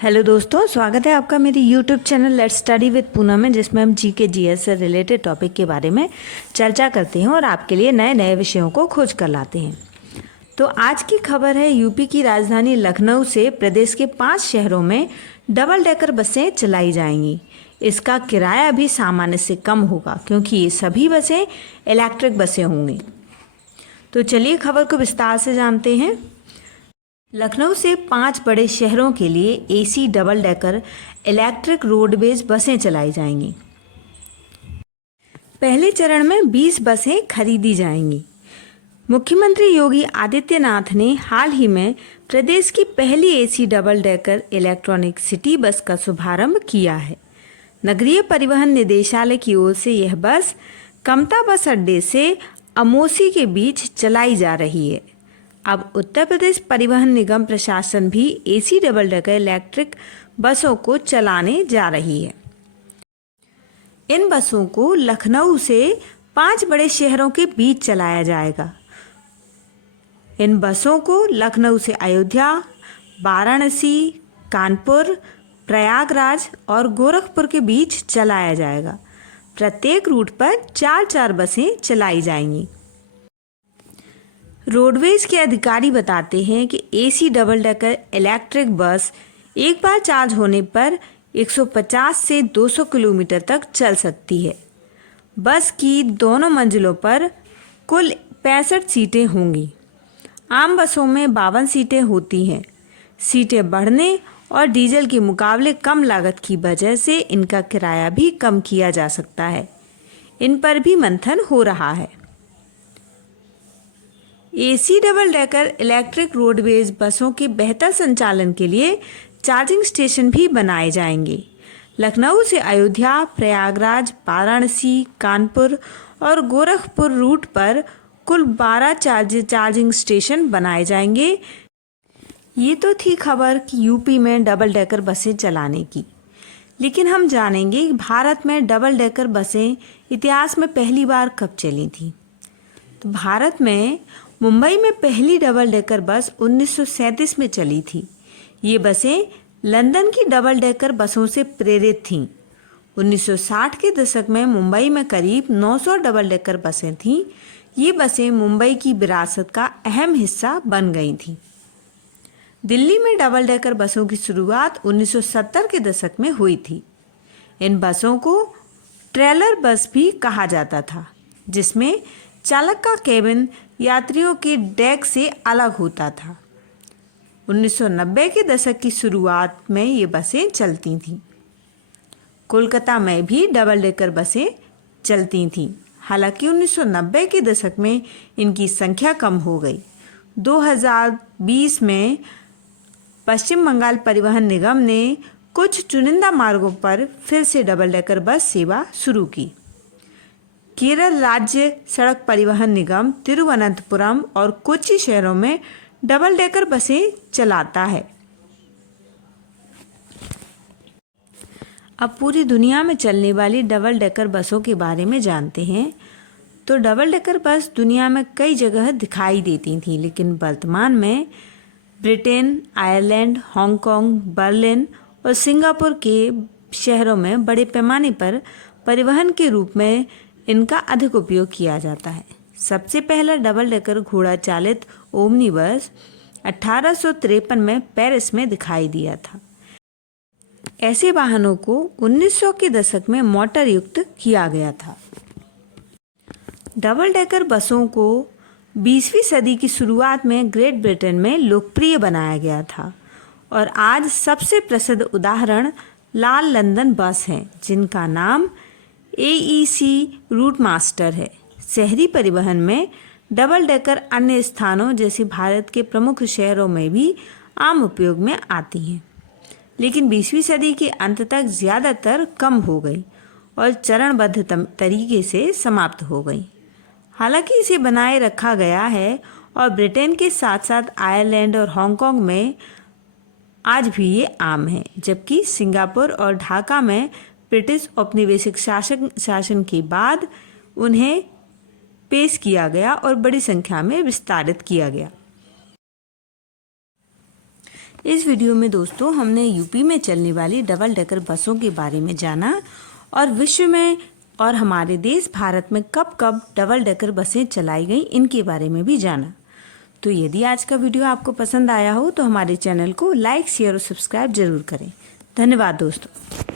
Hello दोस्तों, स्वागत है आपका मेरी YouTube channel let's study with Poonam में, जिसमें हम जीके जीएस से रिलेटेड टॉपिक के बारे में चर्चा करते हैं और आपके लिए नए नए विषयों को खोज कर लाते हैं। तो आज की खबर है, यूपी की राजधानी लखनऊ से प्रदेश के 5 शहरों में डबल डेकर बसें चलाई जाएंगी। इसका किराया भी सामान्य से कम होगा क्योंकि ये सभी बसें इलेक्ट्रिक बसें होंगी। तो चलिए खबर को विस्तार से जानते हैं। लखनऊ से 5 बड़े शहरों के लिए AC double decker electric roadways बसें चलाई जाएंगी। पहले चरण में 20 बसें खरीदी जाएंगी। मुख्यमंत्री योगी आदित्यनाथ ने हाल ही में प्रदेश की पहली AC double decker electronic city bus का शुभारंभ किया है। नगरीय परिवहन निदेशालय की ओर से यह बस कमता बस अड्डे से अमोसी के बीच चलाई जा रही है। अब उत्तर प्रदेश परिवहन निगम प्रशासन भी एसी डबल डेकर इलेक्ट्रिक बसों को चलाने जा रही है। इन बसों को लखनऊ से 5 बड़े शहरों के बीच चलाया जाएगा। इन बसों को लखनऊ से अयोध्या, वाराणसी, कानपुर, प्रयागराज और गोरखपुर के बीच चलाया जाएगा। प्रत्येक रूट पर 4-4 बसें चलाई जाएंगी। रोडवेज के अधिकारी बताते हैं कि AC double decker electric bus एक बार चार्ज होने पर 150 से 200 किलोमीटर तक चल सकती है। बस की दोनों मंजिलों पर कुल 65 सीटें होंगी। आम बसों में 52 सीटें होती हैं। सीटें बढ़ने और डीजल के मुकाबले कम लागत की वजह से इनका किराया भी कम किया जा सकता है। इन पर भी मंथन हो रहा है। AC double decker electric roadways बसों के बेहतर संचालन के लिए चार्जिंग स्टेशन भी बनाए जाएंगे। लखनऊ से अयोध्या, प्रयागराज, वाराणसी, कानपुर और गोरखपुर रूट पर कुल 12 चार्जिंग स्टेशन बनाए जाएंगे। ये तो थी खबर कि यूपी में डबल डेकर बसें चलाने की, लेकिन हम जानेंगे कि भारत में डबल डेकर बसें इतिहास में पहली बार कब चली थी। तो भारत में मुंबई में पहली डबल डेकर बस 1937 में चली थी। ये बसें लंदन की डबल डेकर बसों से प्रेरित थीं। 1960 के दशक में मुंबई में करीब 900 डबल डेकर बसें थीं। ये बसें मुंबई की विरासत का अहम हिस्सा बन गई थीं। दिल्ली में डबल डेकर बसों की शुरुआत 1970 के दशक में हुई थी। इन बसों को ट्रेलर बस भी कहा जाता था, जिसमें चालक का केबिन यात्रियों के डेक से अलग होता था। 1990 के दशक की शुरुआत में ये बसें चलती थीं। कोलकाता में भी डबल डेकर बसें चलती थीं। हालांकि 1990 के दशक में इनकी संख्या कम हो गई। 2020 में पश्चिम बंगाल परिवहन निगम ने कुछ चुनिंदा मार्गों पर फिर से डबल डेकर बस सेवा शुरू की। केरल राज्य सड़क परिवहन निगम तिरुवनंतपुरम और कोच्चि शहरों में डबल डेकर बसें चलाता है। अब पूरी दुनिया में चलने वाली डबल डेकर बसों के बारे में जानते हैं। तो डबल डेकर बस दुनिया में कई जगह दिखाई देती थी, लेकिन वर्तमान में ब्रिटेन, आयरलैंड, हांगकांग, बर्लिन और सिंगापुर के शहरों में बड़े पैमाने पर परिवहन के रूप में इनका अधिक उपयोग किया जाता है। सबसे पहला डबल डेकर घोड़ा चालित ओमनी बस 1853 में पेरिस में दिखाई दिया था। ऐसे वाहनों को 1900 के दशक में मोटर युक्त किया गया था। डबल डेकर बसों को 20वीं सदी की शुरुआत में ग्रेट ब्रिटेन में लोकप्रिय बनाया गया था और आज सबसे प्रसिद्ध उदाहरण लाल लंदन बस हैं, जिनका नाम AEC रूट मास्टर है। शहरी परिवहन में डबल डेकर अन्य स्थानों जैसे भारत के प्रमुख शहरों में भी आम उपयोग में आती हैं, लेकिन 20वीं सदी के अंत तक ज़्यादातर कम हो गई और चरणबद्ध तरीके से समाप्त हो गई। हालांकि इसे बनाए रखा गया है और ब्रिटेन के साथ साथ आयरलैंड और हांगकांग में आज भी ये आम है, जबकि सिंगापुर और ढाका में ब्रिटिश औपनिवेशिक शासन के बाद उन्हें पेश किया गया और बड़ी संख्या में विस्तारित किया गया। इस वीडियो में दोस्तों हमने यूपी में चलने वाली डबल डेकर बसों के बारे में जाना और विश्व में और हमारे देश भारत में कब कब डबल डेकर बसें चलाई गई इनके बारे में भी जाना। तो यदि आज का वीडियो आपको पसंद आया हो तो हमारे चैनल को लाइक, शेयर और सब्सक्राइब जरूर करें। धन्यवाद दोस्तों।